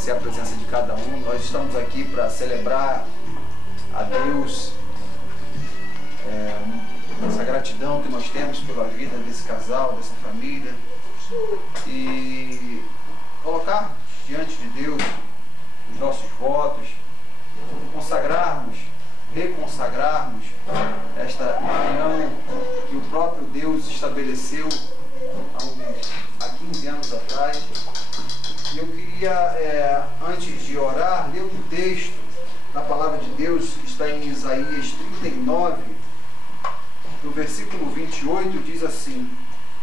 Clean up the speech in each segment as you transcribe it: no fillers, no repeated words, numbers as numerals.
agradecer a presença de cada um. Nós estamos aqui para celebrar a Deus essa gratidão que nós temos pela vida desse casal, dessa família, e colocar diante de Deus os nossos votos, consagrarmos, reconsagrarmos esta união que o próprio Deus estabeleceu há 15 anos atrás. E eu queria, antes de orar, ler um texto da palavra de Deus que está em Isaías 39, no versículo 28, diz assim: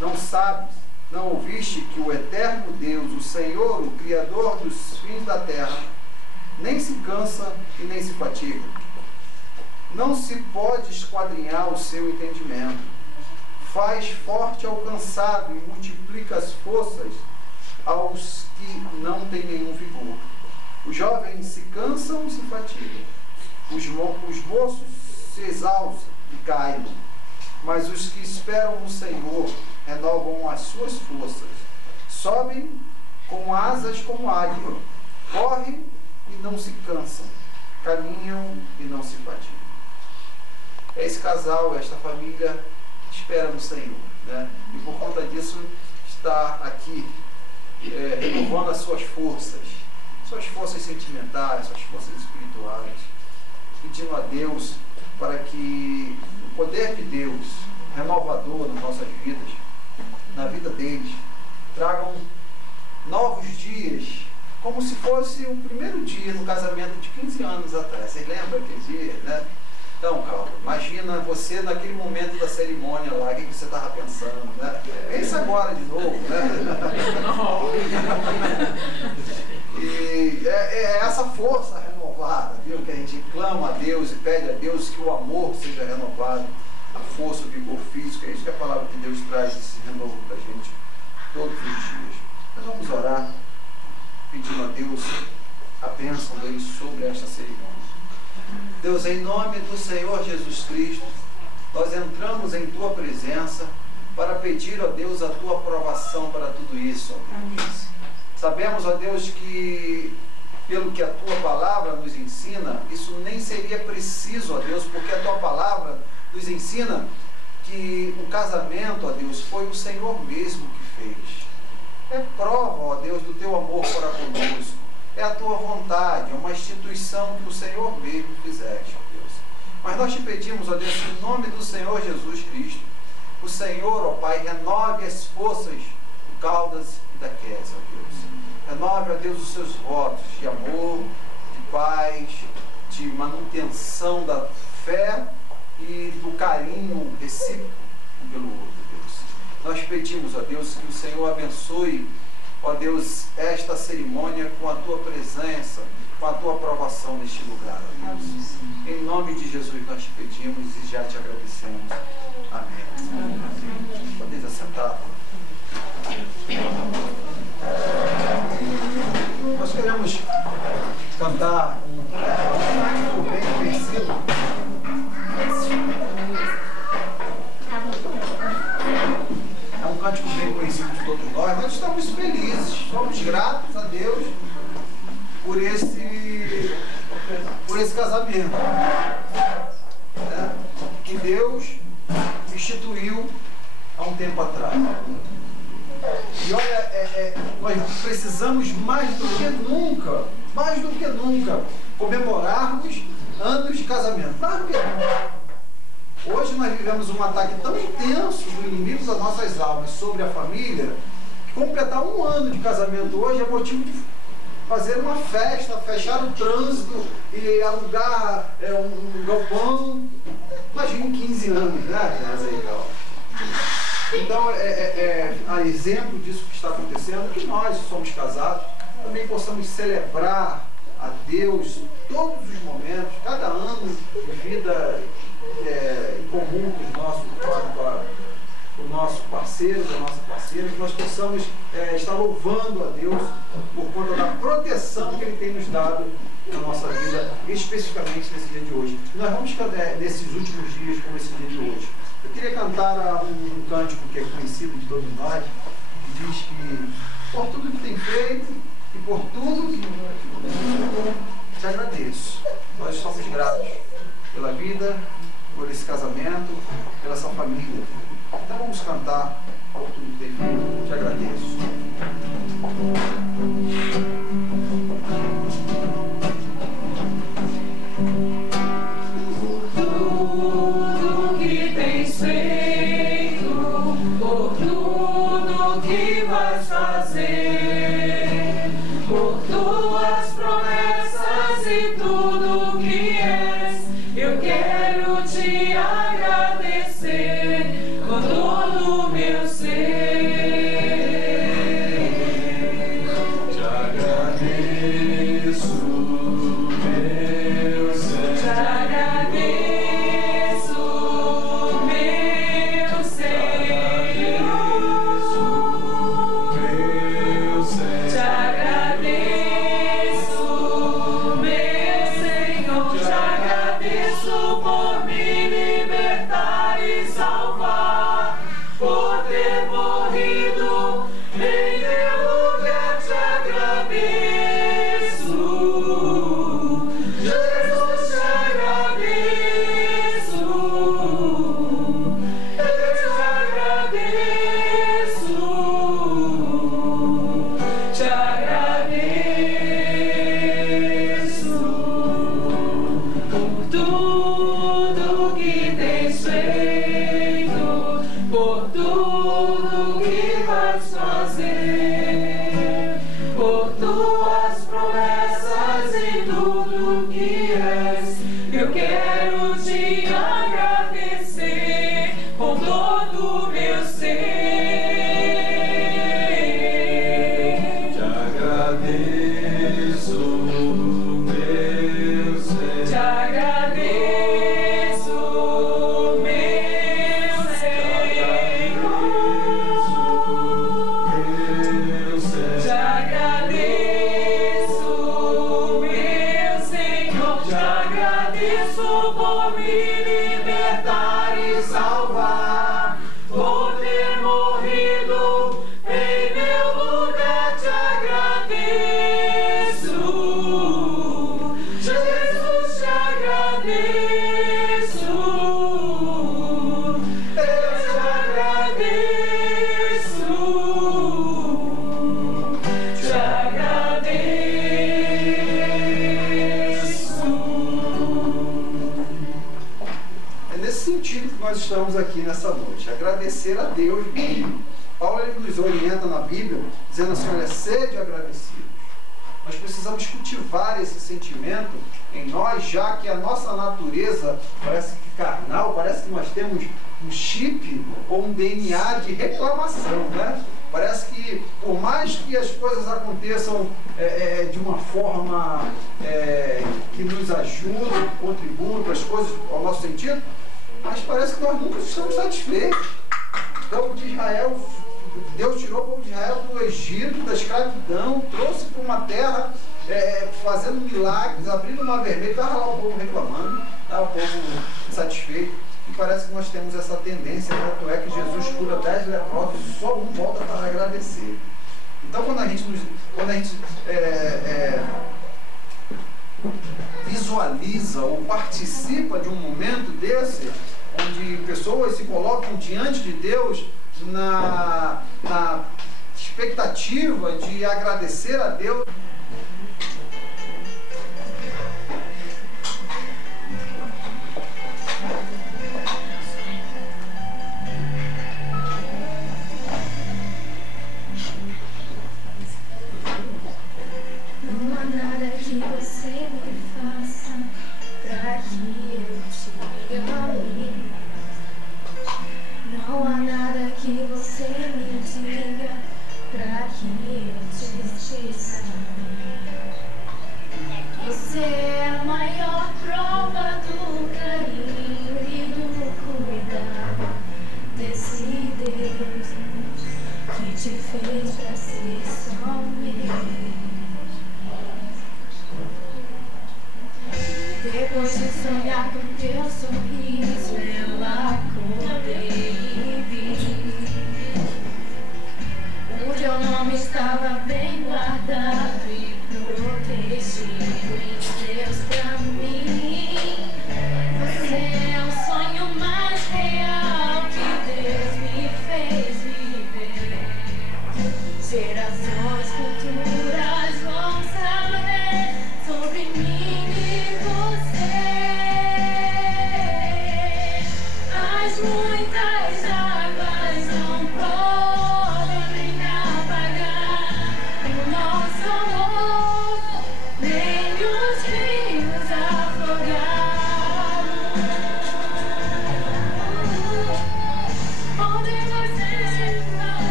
não sabes, não ouviste que o eterno Deus, o Senhor, o Criador dos fins da terra, nem se cansa e nem se fatiga. Não se pode esquadrinhar o seu entendimento. Faz forte ao cansado e multiplica as forças aos que não têm nenhum vigor. Os jovens se cansam e se fatigam. Os moços se exaustam e caem. Mas os que esperam no Senhor renovam as suas forças. Sobem com asas como águia. Correm e não se cansam. Caminham e não se fatigam. É esse casal, esta família que espera no Senhor, né? E por conta disso está aqui renovando as suas forças sentimentais, suas forças espirituais, pedindo a Deus para que o poder de Deus, renovador nas nossas vidas, na vida deles, tragam novos dias, como se fosse o primeiro dia no casamento de 15 anos atrás. Vocês lembram aquele dia, né? Então, Calma, imagina você naquele momento da cerimônia lá, o que você estava pensando, né? Pensa agora de novo, né? E é essa força renovada, viu? Que a gente clama a Deus e pede a Deus que o amor seja renovado, a força, o vigor físico. É isso que a palavra de Deus traz, esse renovo para a gente todos os dias. Nós vamos orar pedindo a Deus a bênção dele sobre esta cerimônia. Deus, em nome do Senhor Jesus Cristo, nós entramos em Tua presença para pedir, ó Deus, a Tua aprovação para tudo isso, ó Deus. Sabemos, ó Deus, que pelo que a Tua palavra nos ensina, isso nem seria preciso, ó Deus, porque a Tua palavra nos ensina que o casamento, ó Deus, foi o Senhor mesmo que fez. É prova, ó Deus, do Teu amor para conosco. É a Tua vontade, é uma instituição que o Senhor mesmo fizeste, ó Deus. Mas nós te pedimos, ó Deus, em nome do Senhor Jesus Cristo, o Senhor, ó Pai, renove as forças do Caldas e da Kézia, ó Deus. Renove, ó Deus, os seus votos de amor, de paz, de manutenção da fé e do carinho recíproco um pelo outro, Deus. Nós pedimos, ó Deus, que o Senhor abençoe ó Deus, esta cerimônia com a tua presença, com a tua aprovação neste lugar, ó Deus. Em nome de Jesus nós te pedimos e já te agradecemos. Amém. Podeis assentar. Nós queremos cantar um cântico bem conhecido. É um cântico bem conhecido de todos nós. Nós estamos felizes, somos gratos a Deus por esse casamento, né, que Deus instituiu há um tempo atrás. E olha, nós precisamos mais do que nunca, comemorarmos anos de casamento. Mais do que nunca. Hoje nós vivemos um ataque tão intenso do inimigo das nossas almas sobre a família, que completar um ano de casamento hoje é motivo de fazer uma festa, fechar o trânsito e alugar um galpão. Imagina 15 anos, né? Então, a exemplo disso que está acontecendo, que nós somos casados, também possamos celebrar a Deus todos os momentos, cada ano de vida em comum com o nosso parceiro, com a nossa parceira, que nós possamos estar louvando a Deus por conta da proteção que Ele tem nos dado na nossa vida, especificamente nesse dia de hoje. Nós vamos cantar nesses últimos dias, como esse dia de hoje. Eu queria cantar um cântico que é conhecido de todos nós, que diz que por tudo que tem feito e por tudo que te agradeço. Nós somos gratos pela vida, por esse casamento, pela essa família. Então vamos cantar por tudo que tem feito. Te agradeço. Aqui nessa noite, agradecer a Deus mesmo. Paulo ele nos orienta na Bíblia dizendo assim, olha, sede agradecidos. Nós precisamos cultivar esse sentimento em nós, já que a nossa natureza parece que carnal, parece que nós temos um chip ou um DNA de reclamação, né? Parece que, por mais que as coisas aconteçam de uma forma que nos ajude, contribua para as coisas ao nosso sentido, mas parece que nós nunca estamos satisfeitos. O povo de Israel, Deus tirou o povo de Israel do Egito, da escravidão, trouxe para uma terra fazendo milagres, abrindo o mar vermelho, estava lá o povo reclamando, estava o povo insatisfeito. E parece que nós temos essa tendência, tanto é que Jesus cura 10 leprosos e só um volta para agradecer. Então, quando a gente visualiza ou participa de um momento desse, onde pessoas se colocam diante de Deus na expectativa de agradecer a Deus,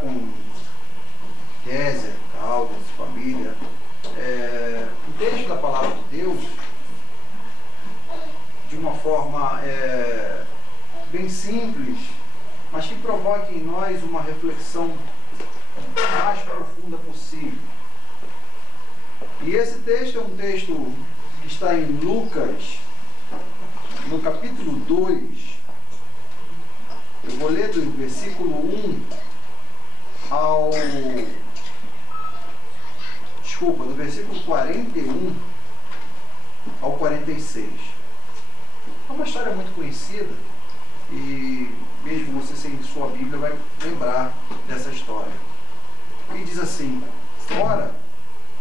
com Kézia, Caldas, família, o texto da palavra de Deus de uma forma bem simples, mas que provoque em nós uma reflexão mais profunda possível. E esse texto é um texto que está em Lucas, no capítulo 2. Eu vou ler do versículo 1 ao... Desculpa, do versículo 41 ao 46. É uma história muito conhecida e mesmo você sem sua Bíblia vai lembrar dessa história. E diz assim: ora,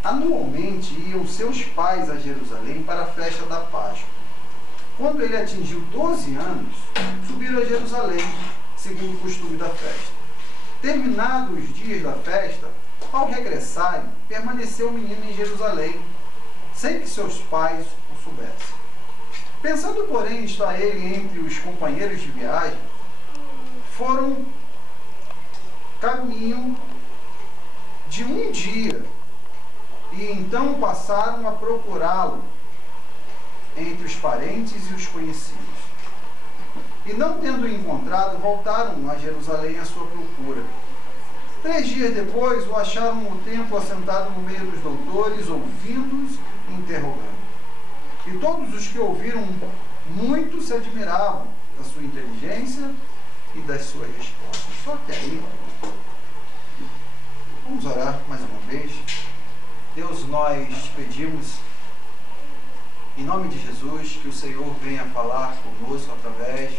anualmente iam seus pais a Jerusalém para a festa da Páscoa. Quando ele atingiu 12 anos, subiram a Jerusalém, segundo o costume da festa. Terminados os dias da festa, ao regressarem, permaneceu o menino em Jerusalém, sem que seus pais o soubessem. Pensando, porém, estar ele entre os companheiros de viagem, foram caminho de um dia, e então passaram a procurá-lo entre os parentes e os conhecidos. E não tendo encontrado, voltaram a Jerusalém à sua procura. 3 dias depois, o acharam no templo assentado no meio dos doutores, ouvindo-os e interrogando. E todos os que ouviram muito se admiravam da sua inteligência e das suas respostas. Só até aí. Vamos orar mais uma vez. Deus, nós pedimos, em nome de Jesus, que o Senhor venha falar conosco através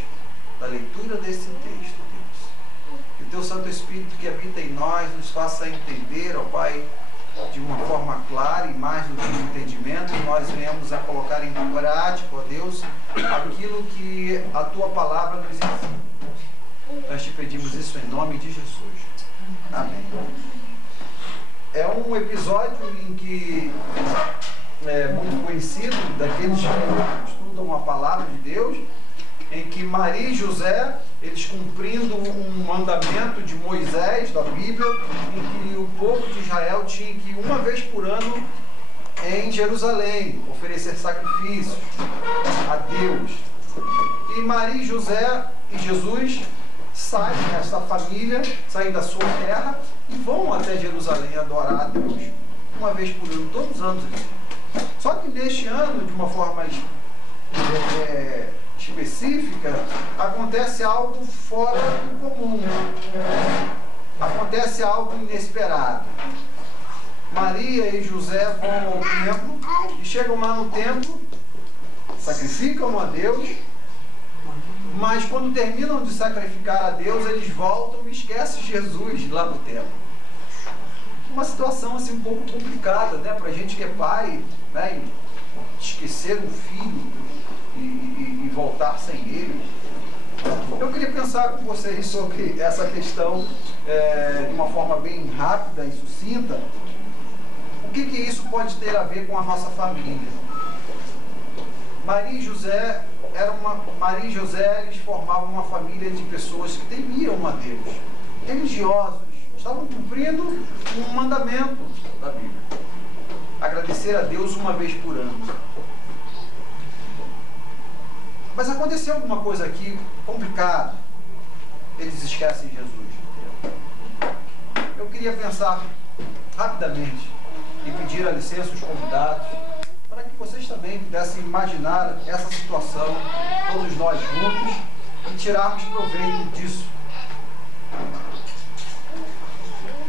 da leitura desse texto, Deus. Que o Teu Santo Espírito que habita em nós nos faça entender, ó Pai, de uma forma clara e mais do que um entendimento, e nós venhamos a colocar em prática, ó Deus, aquilo que a Tua palavra nos ensina. Nós te pedimos isso em nome de Jesus. Amém. É um episódio em que é muito conhecido daqueles que estudam a palavra de Deus, em que Maria e José, eles cumprindo um mandamento de Moisés, da Bíblia, em que o povo de Israel tinha que, uma vez por ano, em Jerusalém, oferecer sacrifícios a Deus. E Maria e José e Jesus saem, esta família, saem da sua terra e vão até Jerusalém adorar a Deus, uma vez por ano, todos os anos. Só que neste ano, de uma forma específica, acontece algo fora do comum, acontece algo inesperado. Maria e José vão ao templo e chegam lá no templo, sacrificam a Deus, mas quando terminam de sacrificar a Deus, eles voltam e esquecem Jesus lá no templo. Uma situação assim um pouco complicada, né, para a gente que é pai, né, esquecer o filho e voltar sem ele. Eu queria pensar com vocês sobre essa questão de uma forma bem rápida e sucinta. O que isso pode ter a ver com a nossa família? Maria e José, eles formavam uma família de pessoas que temiam a Deus, religiosos, estavam cumprindo um mandamento da Bíblia: agradecer a Deus uma vez por ano. Mas aconteceu alguma coisa aqui complicada. Eles esquecem Jesus. Eu queria pensar rapidamente e pedir a licença aos convidados para que vocês também pudessem imaginar essa situação, todos nós juntos, e tirarmos proveito disso.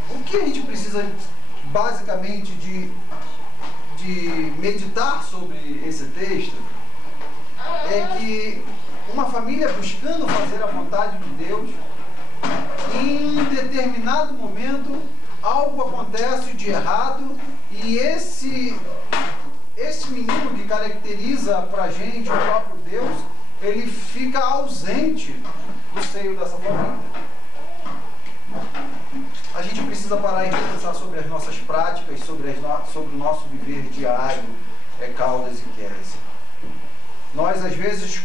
O que a gente precisa basicamente de meditar sobre esse texto é que uma família buscando fazer a vontade de Deus, em determinado momento algo acontece de errado, e esse menino que caracteriza pra gente o próprio Deus, ele fica ausente do seio dessa família. A gente precisa parar e pensar sobre as nossas práticas, sobre o nosso viver diário, Caldas e Kézia. Nós, às vezes,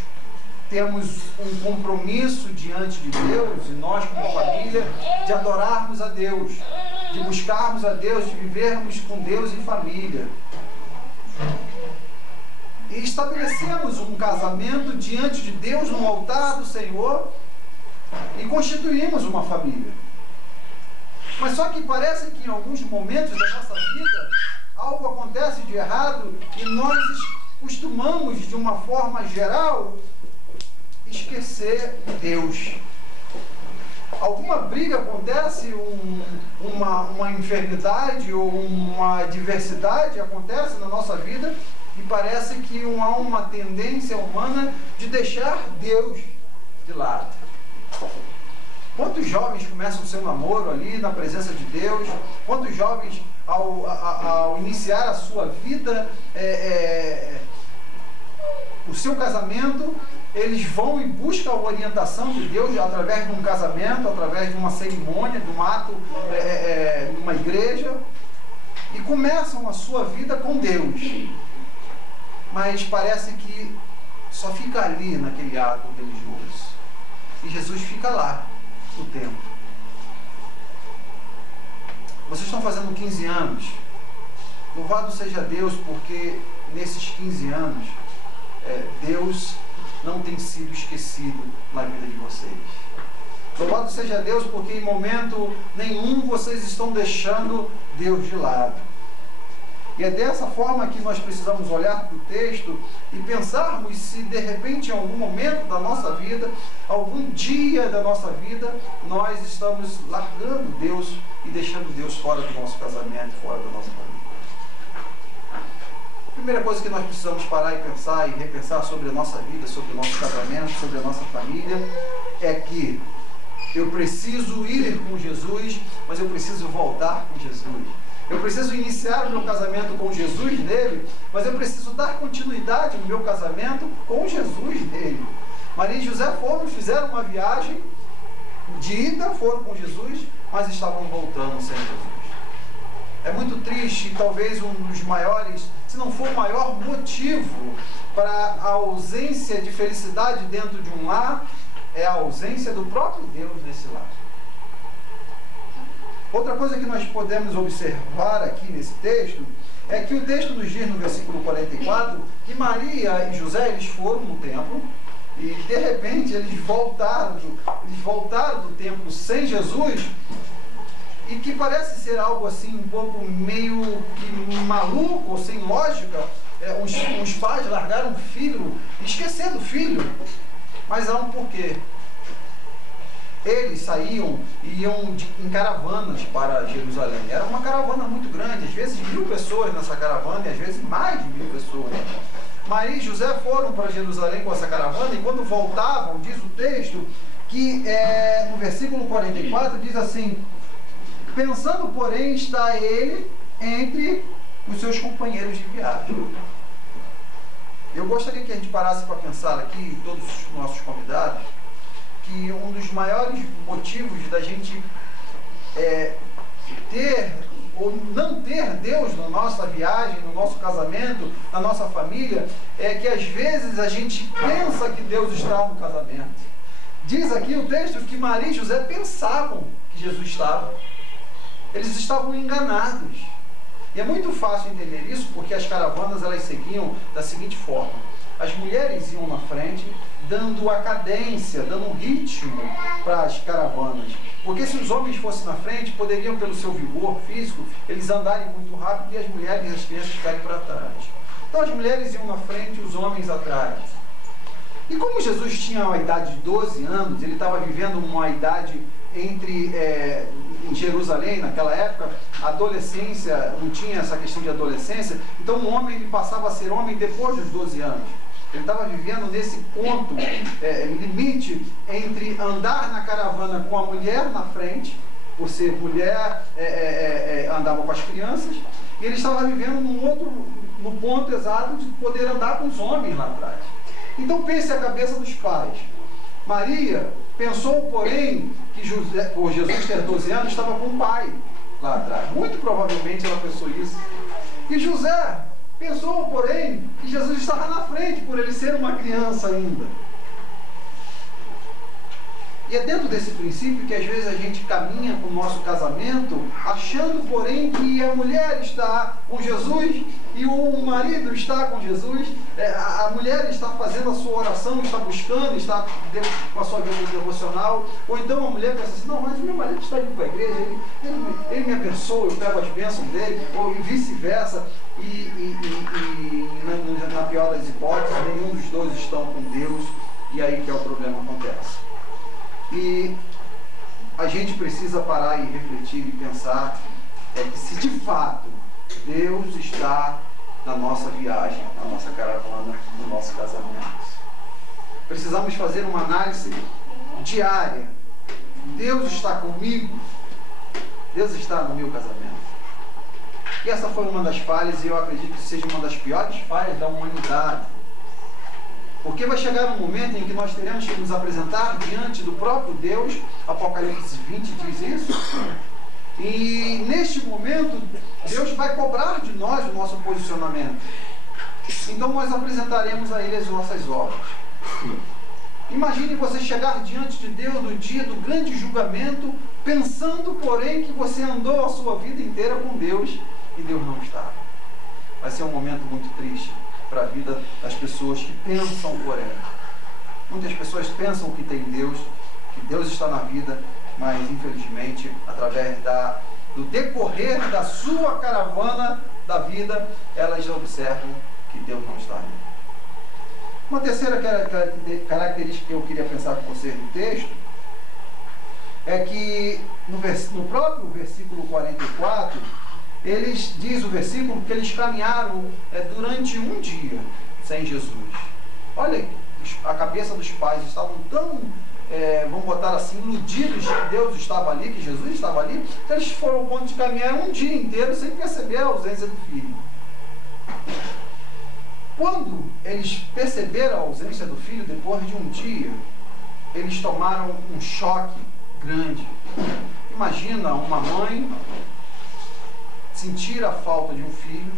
temos um compromisso diante de Deus, e nós, como família, de adorarmos a Deus, de buscarmos a Deus, de vivermos com Deus em família. E estabelecemos um casamento diante de Deus no altar do Senhor e constituímos uma família. Mas só que parece que em alguns momentos da nossa vida algo acontece de errado e nós costumamos, de uma forma geral, esquecer Deus. Alguma briga acontece, uma enfermidade ou uma adversidade acontece na nossa vida e parece que há uma tendência humana de deixar Deus de lado. Quantos jovens começam o seu namoro ali na presença de Deus? Quantos jovens, ao iniciar a sua vida, o seu casamento, eles vão e buscam a orientação de Deus através de um casamento, através de uma cerimônia, de um ato, numa igreja, e começam a sua vida com Deus. Mas parece que só fica ali naquele ato religioso. E Jesus fica lá, no templo. Vocês estão fazendo 15 anos. Louvado seja Deus, porque nesses 15 anos, Deus não tem sido esquecido na vida de vocês. Louvado seja Deus, porque em momento nenhum vocês estão deixando Deus de lado. E é dessa forma que nós precisamos olhar para o texto e pensarmos se de repente em algum momento da nossa vida, algum dia da nossa vida, nós estamos largando Deus e deixando Deus fora do nosso casamento, fora da nossa família. A primeira coisa que nós precisamos parar e pensar e repensar sobre a nossa vida, sobre o nosso casamento, sobre a nossa família, é que eu preciso ir com Jesus, mas eu preciso voltar com Jesus. Eu preciso iniciar o meu casamento com Jesus nele, mas eu preciso dar continuidade no meu casamento com Jesus nele. Maria e José fizeram uma viagem de ida, foram com Jesus, mas estavam voltando sem Jesus. É muito triste, e talvez um dos maiores, se não for o maior motivo para a ausência de felicidade dentro de um lar, é a ausência do próprio Deus nesse lar. Outra coisa que nós podemos observar aqui nesse texto é que o texto nos diz no versículo 44 que Maria e José eles foram no templo e de repente eles voltaram do templo sem Jesus, e que parece ser algo assim um pouco meio que maluco ou sem lógica. Uns pais largaram o filho, esquecendo o filho, mas há um porquê. Eles saíam e iam em caravanas para Jerusalém. Era uma caravana muito grande, às vezes 1000 pessoas nessa caravana e às vezes mais de 1000 pessoas. Maria e José foram para Jerusalém com essa caravana, e quando voltavam, diz o texto, que no versículo 44 diz assim: pensando, porém, está ele entre os seus companheiros de viagem. Eu gostaria que a gente parasse para pensar aqui, todos os nossos convidados, que um dos maiores motivos da gente ter ou não ter Deus na nossa viagem, no nosso casamento, na nossa família, é que às vezes a gente pensa que Deus está no casamento. Diz aqui o texto que Maria e José pensavam que Jesus estava. Eles estavam enganados. E é muito fácil entender isso, porque as caravanas elas seguiam da seguinte forma: as mulheres iam na frente, dando a cadência, dando um ritmo para as caravanas. Porque se os homens fossem na frente, poderiam, pelo seu vigor físico, eles andarem muito rápido e as mulheres e as crianças ficarem para trás. Então as mulheres iam na frente e os homens atrás. E como Jesus tinha uma idade de 12 anos, ele estava vivendo uma idade em Jerusalém, naquela época, a adolescência, não tinha essa questão de adolescência, então o homem ele passava a ser homem depois dos 12 anos. Ele estava vivendo nesse ponto, limite, entre andar na caravana com a mulher na frente, por ser mulher, andava com as crianças, e ele estava vivendo no ponto exato de poder andar com os homens lá atrás. Então pense a cabeça dos pais. Maria pensou, porém, que por Jesus ter 12 anos, estava com o pai lá atrás. Muito provavelmente ela pensou isso. E José pensou, porém, que Jesus estava na frente, por ele ser uma criança ainda. E é dentro desse princípio que às vezes a gente caminha com o nosso casamento, achando, porém, que a mulher está com Jesus e o marido está com Jesus, a mulher está fazendo a sua oração, está buscando, está com a sua vida devocional, ou então a mulher pensa assim: não, mas o meu marido está indo para a igreja, ele me abençoa, eu pego as bênçãos dele, ou vice-versa, e na pior das hipóteses, nenhum dos dois estão com Deus, e aí que o problema acontece. E a gente precisa parar e refletir e pensar que se de fato Deus está na nossa viagem, na nossa caravana, no nosso casamento, precisamos fazer uma análise diária. Deus está comigo? Deus está no meu casamento? E essa foi uma das falhas, e eu acredito que seja uma das piores falhas da humanidade. Porque vai chegar um momento em que nós teremos que nos apresentar diante do próprio Deus. Apocalipse 20 diz isso. E neste momento, Deus vai cobrar de nós o nosso posicionamento. Então nós apresentaremos a Ele as nossas obras. Imagine você chegar diante de Deus no dia do grande julgamento, pensando, porém, que você andou a sua vida inteira com Deus e Deus não estava. Vai ser um momento muito triste para a vida das pessoas que pensam por ela. Muitas pessoas pensam que tem Deus que Deus está na vida, mas infelizmente, através do decorrer da sua caravana da vida, elas observam que Deus não está ali. Uma terceira característica que eu queria pensar com vocês no texto é que no próprio versículo 44, diz o versículo que eles caminharam durante um dia sem Jesus. Olha, a cabeça dos pais estavam tão, vamos botar assim, iludidos que Deus estava ali, que Jesus estava ali, que eles foram ao ponto de caminhar um dia inteiro sem perceber a ausência do filho. Quando eles perceberam a ausência do filho, depois de um dia, eles tomaram um choque grande. Imagina uma mãe sentir a falta de um filho,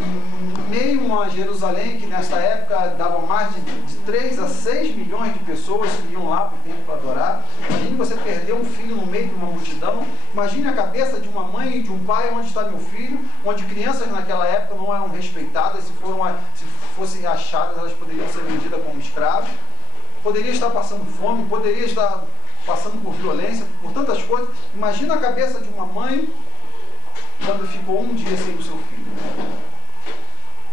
em meio a Jerusalém, que nesta época dava mais de 3 a 6 milhões de pessoas que iam lá para o templo para adorar. Imagine você perder um filho no meio de uma multidão. Imagine a cabeça de uma mãe e de um pai: onde está meu filho? Onde crianças naquela época não eram respeitadas, se fossem achadas, elas poderiam ser vendidas como escravos. Poderia estar passando fome, poderia estar passando por violência, por tantas coisas. Imagina a cabeça de uma mãe quando ficou um dia sem o seu filho.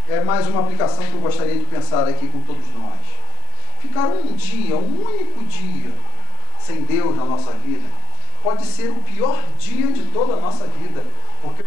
É mais uma aplicação que eu gostaria de pensar aqui com todos nós. Ficar um dia, um único dia, sem Deus na nossa vida, pode ser o pior dia de toda a nossa vida, porque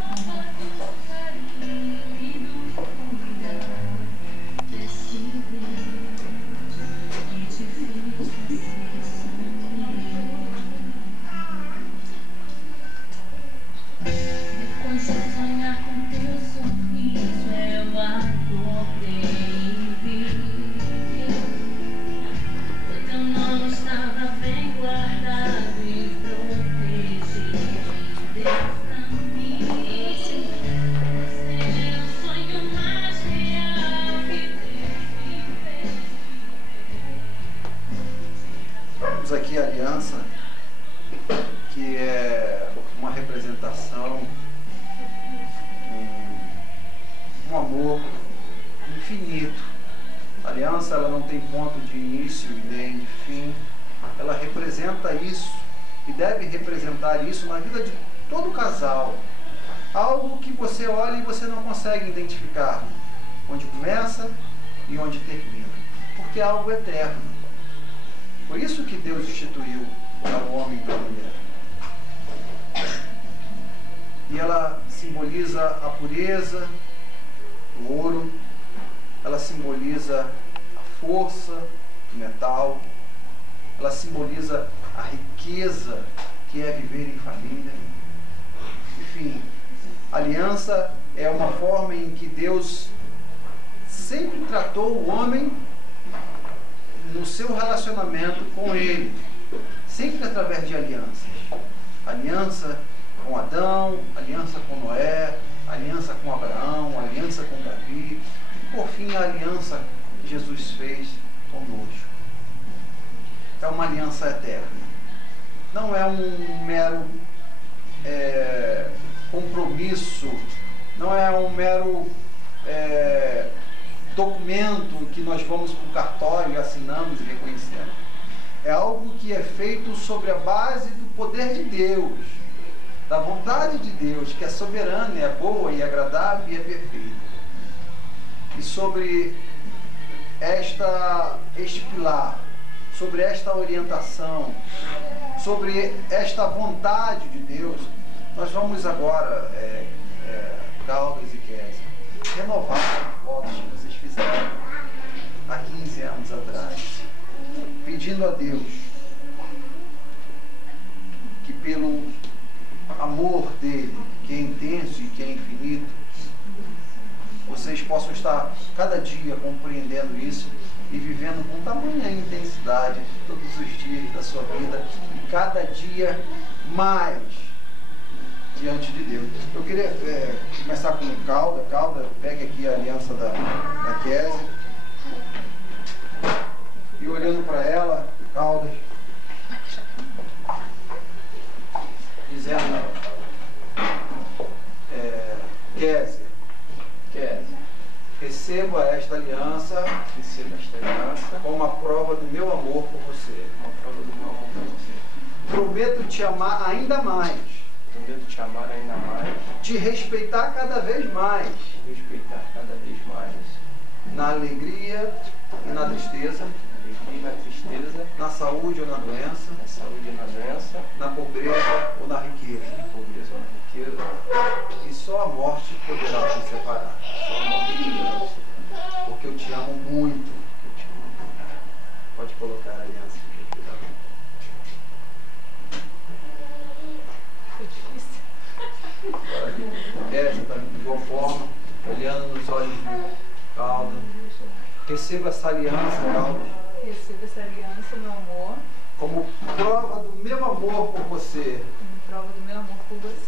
aqui a aliança, que é uma representação, um amor infinito. A aliança, ela não tem ponto de início nem de fim. Ela representa isso e deve representar isso na vida de todo casal. Algo que você olha e você não consegue identificar onde começa e onde termina, porque é algo eterno. Por isso que Deus instituiu para o homem e para a mulher. E ela simboliza a pureza, o ouro, ela simboliza a força, o metal, ela simboliza a riqueza que é viver em família. Enfim, a aliança é uma forma em que Deus sempre tratou o homem no seu relacionamento com Ele, sempre através de alianças. Aliança com Adão, aliança com Noé, aliança com Abraão, aliança com Davi, e por fim a aliança que Jesus fez conosco. É uma aliança eterna. Não é um mero compromisso, não é um mero documento que nós vamos para o cartório e assinamos e reconhecemos. É algo que é feito sobre a base do poder de Deus, da vontade de Deus, que é soberana, é boa e agradável e é perfeita. E sobre este pilar, sobre esta orientação, sobre esta vontade de Deus, nós vamos agora, Caldas e Kézia, renovar os votos que vocês fizeram há 15 anos atrás, pedindo a Deus que pelo amor dele, que é intenso e que é infinito, vocês possam estar cada dia compreendendo isso e vivendo com tamanha intensidade todos os dias da sua vida e cada dia mais diante de Deus. Eu queria começar com Calda. Calda, pegue aqui a aliança da Kézia e olhando para ela, Caldas, dizendo: Kézia, Receba esta aliança como a prova do meu amor por você. Prometo te amar ainda mais. Te respeitar cada vez mais. Na alegria e na tristeza. Na saúde ou na doença. Na pobreza ou na riqueza. E só a morte poderá nos separar. Porque eu te amo muito. Pode colocar a aliança aqui. Foi difícil. Essa está de igual forma, olhando nos olhos de Caldas. Receba essa aliança, Caldas. Receba essa aliança, meu amor. Como prova do meu amor por você. Como prova do meu amor por você.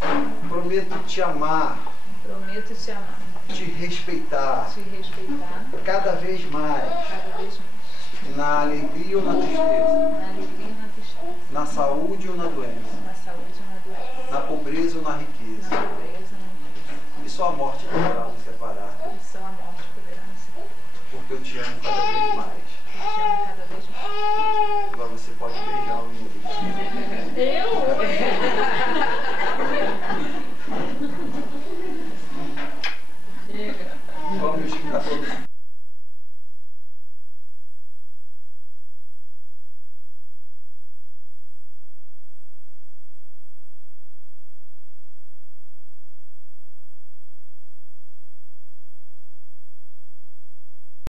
Prometo te amar. Prometo te amar. Te respeitar. Te respeitar. Cada vez mais. Cada vez mais. Na alegria ou na tristeza. Na alegria ou na tristeza. Na saúde ou na doença. Na saúde ou na doença. Na pobreza ou na riqueza. Na pobreza ou na riqueza. E só a morte poderá nos separar. E só a morte poderá nos separar. Porque eu te amo cada vez mais. Eu te amo cada vez mais. Agora você pode beijar.